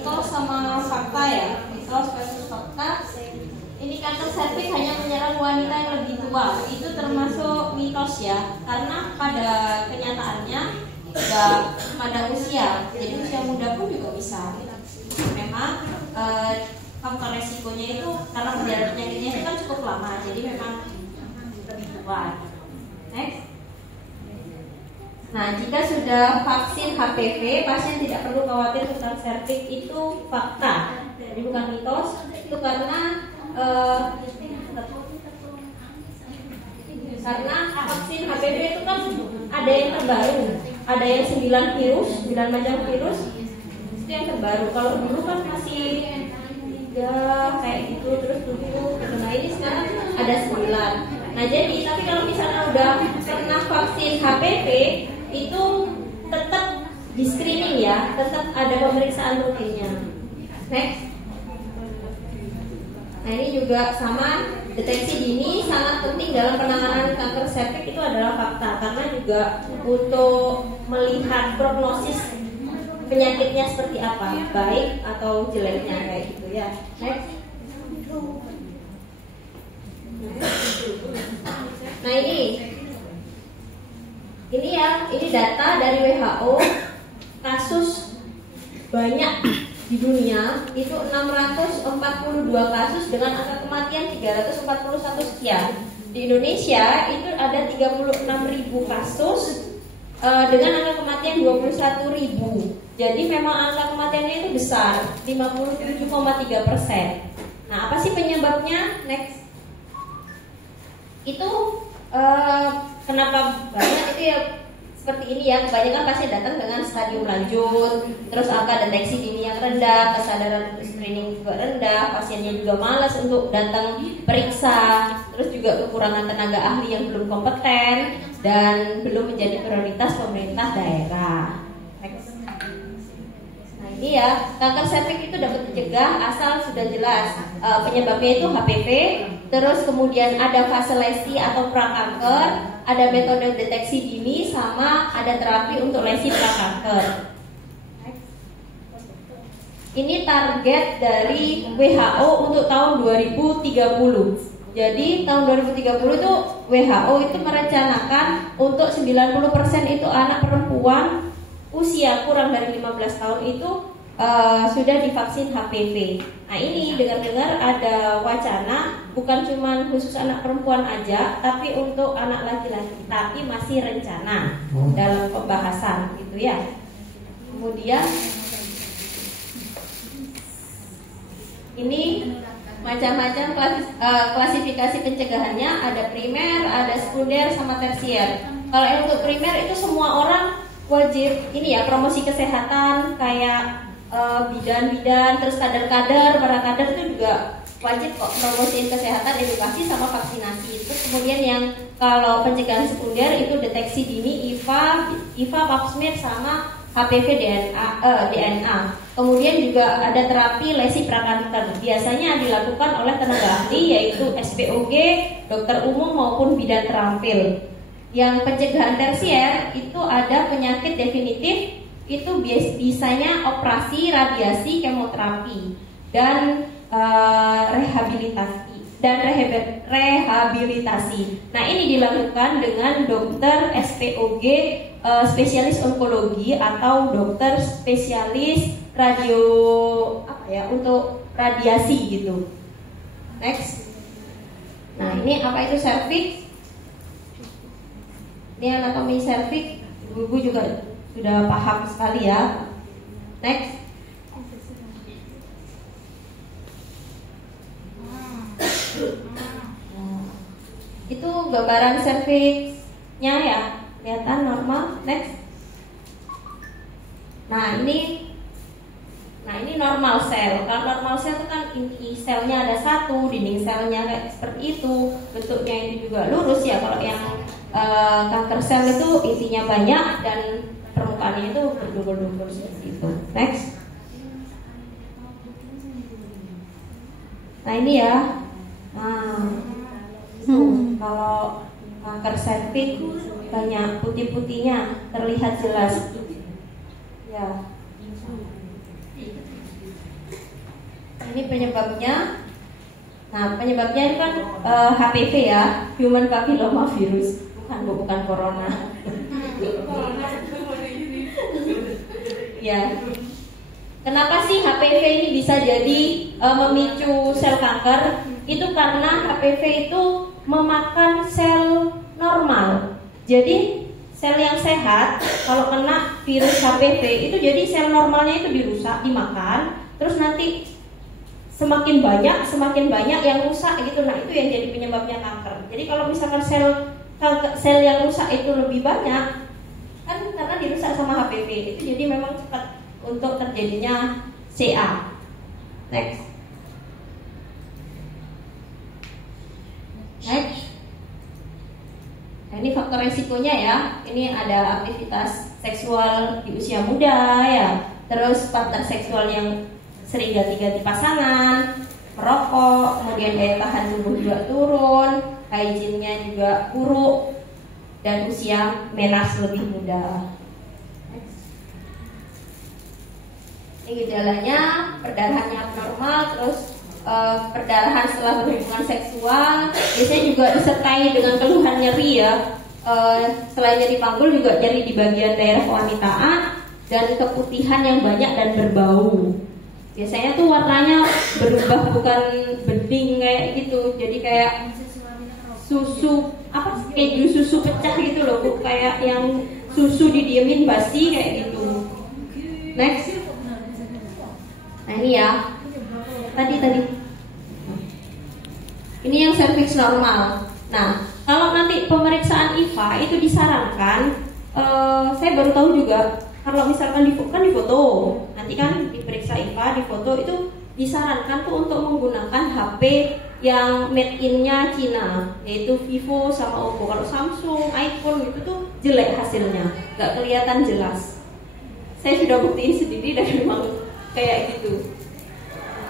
mitos sama fakta ya. Mitos versus fakta. Ini kanker serviks hanya menyerang wanita yang lebih tua. Itu termasuk mitos ya, karena pada kenyataannya tidak pada usia. Jadi usia muda pun juga bisa. Memang faktor resikonya itu karena perjalanan penyakitnya itu kan cukup lama. Jadi memang lebih tua. Next. Nah, jika sudah vaksin HPV, pasien tidak perlu khawatir tentang serviks, itu fakta. Jadi bukan mitos. Itu karena vaksin HPV itu kan ada yang terbaru, ada yang 9 virus, 9 macam virus, itu yang terbaru. Kalau dulu kan masih 3 kayak gitu, terus 7 gitu. Nah ini sekarang ada 9. Nah jadi, tapi kalau misalnya udah pernah vaksin HPV, itu tetap di screening ya, tetap ada pemeriksaan rutinnya. Next. Nah ini juga sama, deteksi dini sangat penting dalam penanganan kanker serviks, itu adalah fakta. Karena juga untuk melihat prognosis penyakitnya seperti apa, baik atau jeleknya kayak gitu ya. Next. Nah ini ya, ini data dari WHO, kasus banyak di dunia itu 642 kasus dengan angka kematian 341 sekian. Di Indonesia itu ada 36.000 kasus dengan angka kematian 21.000. Jadi memang angka kematiannya itu besar, 57,3%. Nah, apa sih penyebabnya? Next. Itu kenapa banyak itu ya seperti ini ya, kebanyakan pasien datang dengan stadium lanjut, terus angka deteksi dini yang rendah, kesadaran untuk screening juga rendah, pasiennya juga malas untuk datang periksa, terus juga kekurangan tenaga ahli yang belum kompeten dan belum menjadi prioritas pemerintah daerah. Next. Nah ini ya, kanker serviks itu dapat dicegah asal sudah jelas penyebabnya itu HPV, terus kemudian ada fase lesi atau prakanker, ada metode deteksi dini, sama ada terapi untuk lesi prakanker. Ini target dari WHO untuk tahun 2030. Jadi tahun 2030 itu WHO itu merencanakan untuk 90% itu anak perempuan usia kurang dari 15 tahun itu sudah divaksin HPV. Nah ini dengar-dengar ada wacana bukan cuma khusus anak perempuan aja, tapi untuk anak laki-laki, tapi masih rencana dalam pembahasan gitu ya. Kemudian ini macam-macam klasifikasi pencegahannya, ada primer, ada sekunder, sama tersier. Kalau yang untuk primer itu semua orang wajib ini ya, promosi kesehatan kayak bidan-bidan, terus kader-kader, para kader itu juga wajib kok promosiin kesehatan, edukasi sama vaksinasi. Terus kemudian yang kalau pencegahan sekunder itu deteksi dini IVA, Pap smear sama HPV DNA. Kemudian juga ada terapi lesi prakanker. Biasanya dilakukan oleh tenaga ahli yaitu SPOG, dokter umum maupun bidan terampil. Yang pencegahan tersier itu ada penyakit definitif, itu biasanya operasi, radiasi, kemoterapi dan rehabilitasi. Nah ini dilakukan dengan dokter SPOG, spesialis onkologi, atau dokter spesialis radio untuk radiasi gitu. Next. Nah ini apa itu serviks? Ini anatomi serviks, ibu-ibu juga sudah paham sekali ya. Next. Itu gambaran serviksnya ya, kelihatan normal. Next. Nah ini normal sel. Kalau normal sel itu kan inti selnya ada satu, dinding selnya kayak seperti itu, bentuknya itu juga lurus ya. Kalau yang kanker sel itu intinya banyak dan permukaannya itu berdungur-dungur seperti itu. Next. Nah ini ya. Kalau kanker serviks banyak putih-putihnya, terlihat jelas. Ya. ini penyebabnya. Nah, penyebabnya itu kan HPV ya, Human Papilloma Virus, bukan corona. Ya. Kenapa sih HPV ini bisa jadi memicu sel kanker? Itu karena HPV itu memakan sel normal. Jadi sel yang sehat kalau kena virus HPV itu jadi sel normalnya itu dirusak, dimakan, terus nanti semakin banyak yang rusak gitu. Nah, itu yang jadi penyebabnya kanker. Jadi kalau misalkan sel yang rusak itu lebih banyak, kan karena dirusak sama HPV, itu jadi memang cepat untuk terjadinya CA. Next. Nah, ini faktor resikonya ya. Ini ada aktivitas seksual di usia muda ya. Terus partner seksual yang sering ganti-ganti pasangan, merokok, kemudian daya tahan tubuh juga turun, hygiene-nya juga buruk, dan usia menas lebih muda. Ini gejalanya, perdarahannya abnormal, terus perdarahan setelah berhubungan seksual, biasanya juga disertai dengan keluhan nyeri ya. Selain nyeri panggul juga nyeri di bagian daerah kewanitaan dan keputihan yang banyak dan berbau. Biasanya tuh warnanya berubah, bukan bening kayak gitu, jadi kayak susu keju susu pecah gitu loh, kayak yang susu didiemin basi kayak gitu. Next. Nah, ini ya. Tadi. Ini yang serviks normal. Nah, kalau nanti pemeriksaan IVA itu disarankan, saya baru tahu juga kalau misalkan di foto, nanti kan diperiksa IVA, di foto itu disarankan tuh untuk menggunakan HP yang made in-nya Cina, yaitu Vivo sama Oppo. Kalau Samsung, iPhone itu tuh jelek hasilnya, nggak kelihatan jelas. Saya sudah buktiin sendiri dan memang kayak gitu.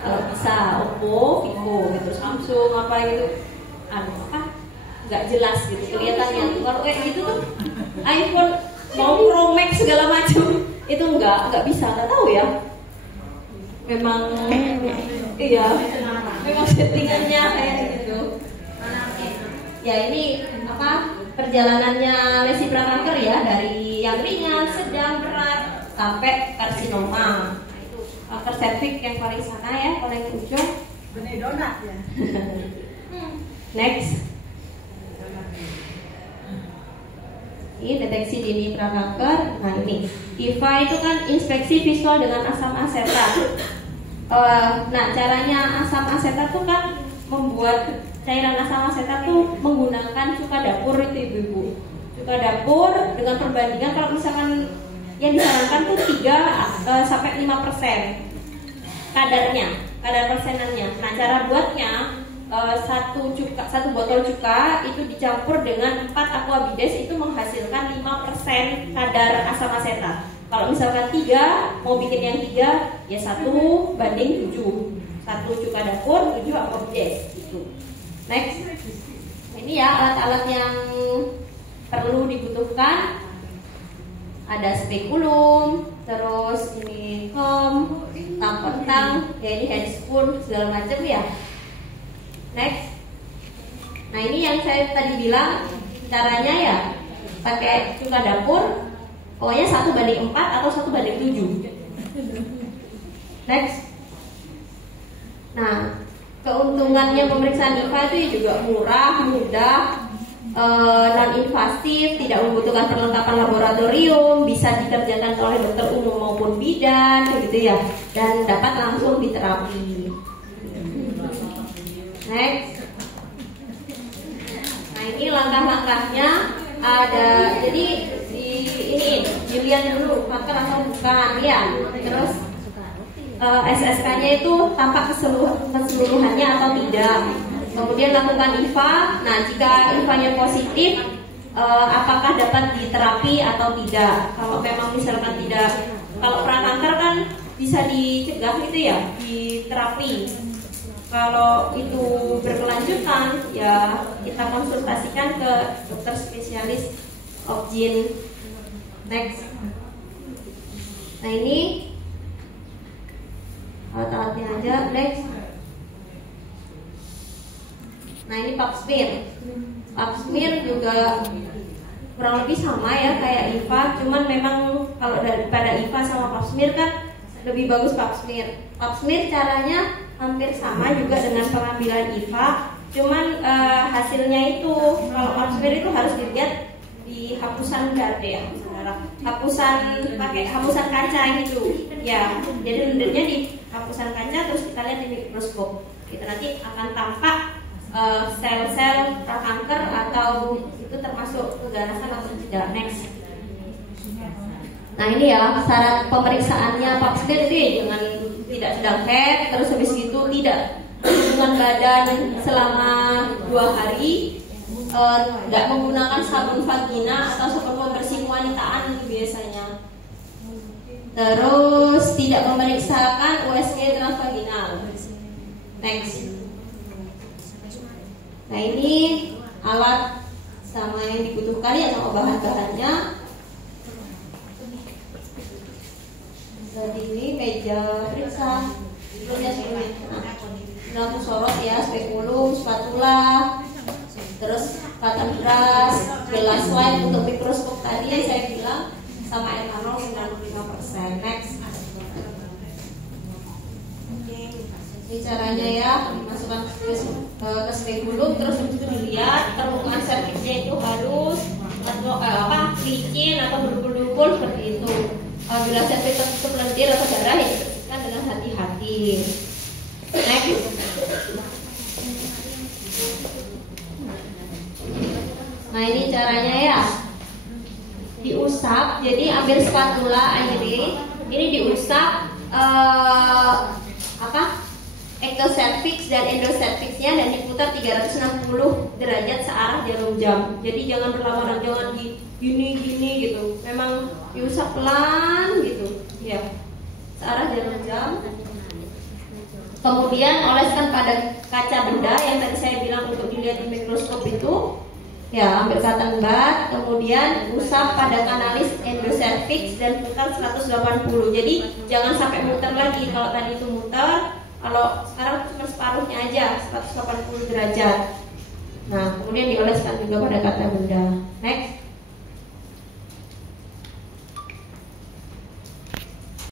Kalau bisa Oppo, Vivo gitu, Samsung apa gitu, nggak jelas gitu kelihatannya. Kalau kayak gitu tuh iPhone mau Pro Max segala macam itu nggak bisa, nggak tahu ya. Memang iya, memang settingannya kayak gitu. Ya ini perjalanannya lesi prakanker ya, dari yang ringan, sedang, berat sampai karsinoma. Kanker serviks yang paling sana ya, paling ujung. Benih donat ya. Next. Ini deteksi dini prakanker. Nah, ini IVA itu kan inspeksi visual dengan asam asetat. Nah, caranya asam asetat tuh kan membuat cairan asam asetat tuh menggunakan cuka dapur itu ibu-ibu. Cuka dapur dengan perbandingan kalau misalkan yang disarankan tuh 3-5% kadar persenannya. Nah, cara buatnya satu botol cuka itu dicampur dengan 4 aquabides itu menghasilkan 5% kadar asam asetat. Kalau misalkan 3 mau bikin yang 3 ya 1:7. 1 cuka dapur, 7 aquabides gitu. Next. Ini ya alat-alat yang perlu dibutuhkan. Ada spekulum, terus ini tampon tang, ya ini handspoon segala macam ya. Next. Nah, ini yang saya tadi bilang caranya ya pakai cuka dapur, pokoknya 1:4 atau 1:7. Next. Nah, keuntungannya pemeriksaan IVA itu juga murah, mudah, non-invasif, tidak membutuhkan perlengkapan laboratorium, bisa dikerjakan oleh dokter umum maupun bidan, gitu ya, dan dapat langsung diterapi. Next. Nah, ini langkah-langkahnya ada. Jadi dilihat dulu kanker atau bukan ya. Terus SSK-nya itu tampak keseluruhannya atau tidak. Kemudian lakukan IVA. Nah, jika IVA-nya positif, apakah dapat diterapi atau tidak? Kalau memang misalkan tidak, kalau prakanker kan bisa dicegah itu ya, diterapi. Kalau itu berkelanjutan, ya kita konsultasikan ke dokter spesialis obgyn. Next. Nah, ini alat-alatnya aja. Next. Nah ini pap smear. Pap smear juga kurang lebih sama ya kayak IVA, cuman memang kalau daripada IVA sama pap smear kan lebih bagus pap smear. Pap smear caranya hampir sama juga dengan pengambilan IVA, cuman hasilnya itu kalau pap smear itu harus dilihat di hapusan darah ya, pakai hapusan kaca gitu ya. Jadi lendirnya di hapusan kaca, terus kita lihat di mikroskop. Kita nanti akan tampak sel-sel prakanker atau itu termasuk keganasan atau tidak. Next. Nah ini ya syarat pemeriksaannya pap smear itu jangan tidak sedang head, terus habis itu tidak hubungan badan selama 2 hari, tidak menggunakan sabun vagina atau sabun pembersih wanitaan biasanya. Terus tidak memeriksakan USG transvaginal. Next. Nah ini alat sama yang dibutuhkan ya, sama bahan-bahannya. Jadi ini meja periksa, lampu sorot ya, spekulum, spatula, terus cotton brush, gelas wine untuk mikroskop tadi saya bilang, sama air mineral 95%. Next. Ini caranya ya, dimasukkan ke spekulum, terus itu dilihat permukaan serviksnya itu halus atau licin atau berbulu-bulu seperti itu. Apabila serviks tertutup lendir atau darah, ya dibersihkan dengan hati-hati. Next. Nah ini caranya ya, diusap. Jadi ambil spatula ini diusap ectocervix dan endocervixnya dan diputar 360 derajat searah jarum jam. Jadi jangan berlama-lama, jangan gini gitu. Memang diusap pelan gitu, ya, searah jarum jam. Kemudian oleskan pada kaca benda yang tadi saya bilang untuk dilihat di mikroskop itu. Ya, ambil cotton bud, kemudian usap pada kanalis endocervix dan putar 180. Jadi jangan sampai muter lagi. Kalau tadi itu muter, kalau sekarang cuma separuhnya aja, 180 derajat. Nah, kemudian dioleskan juga pada kaca benda. Next.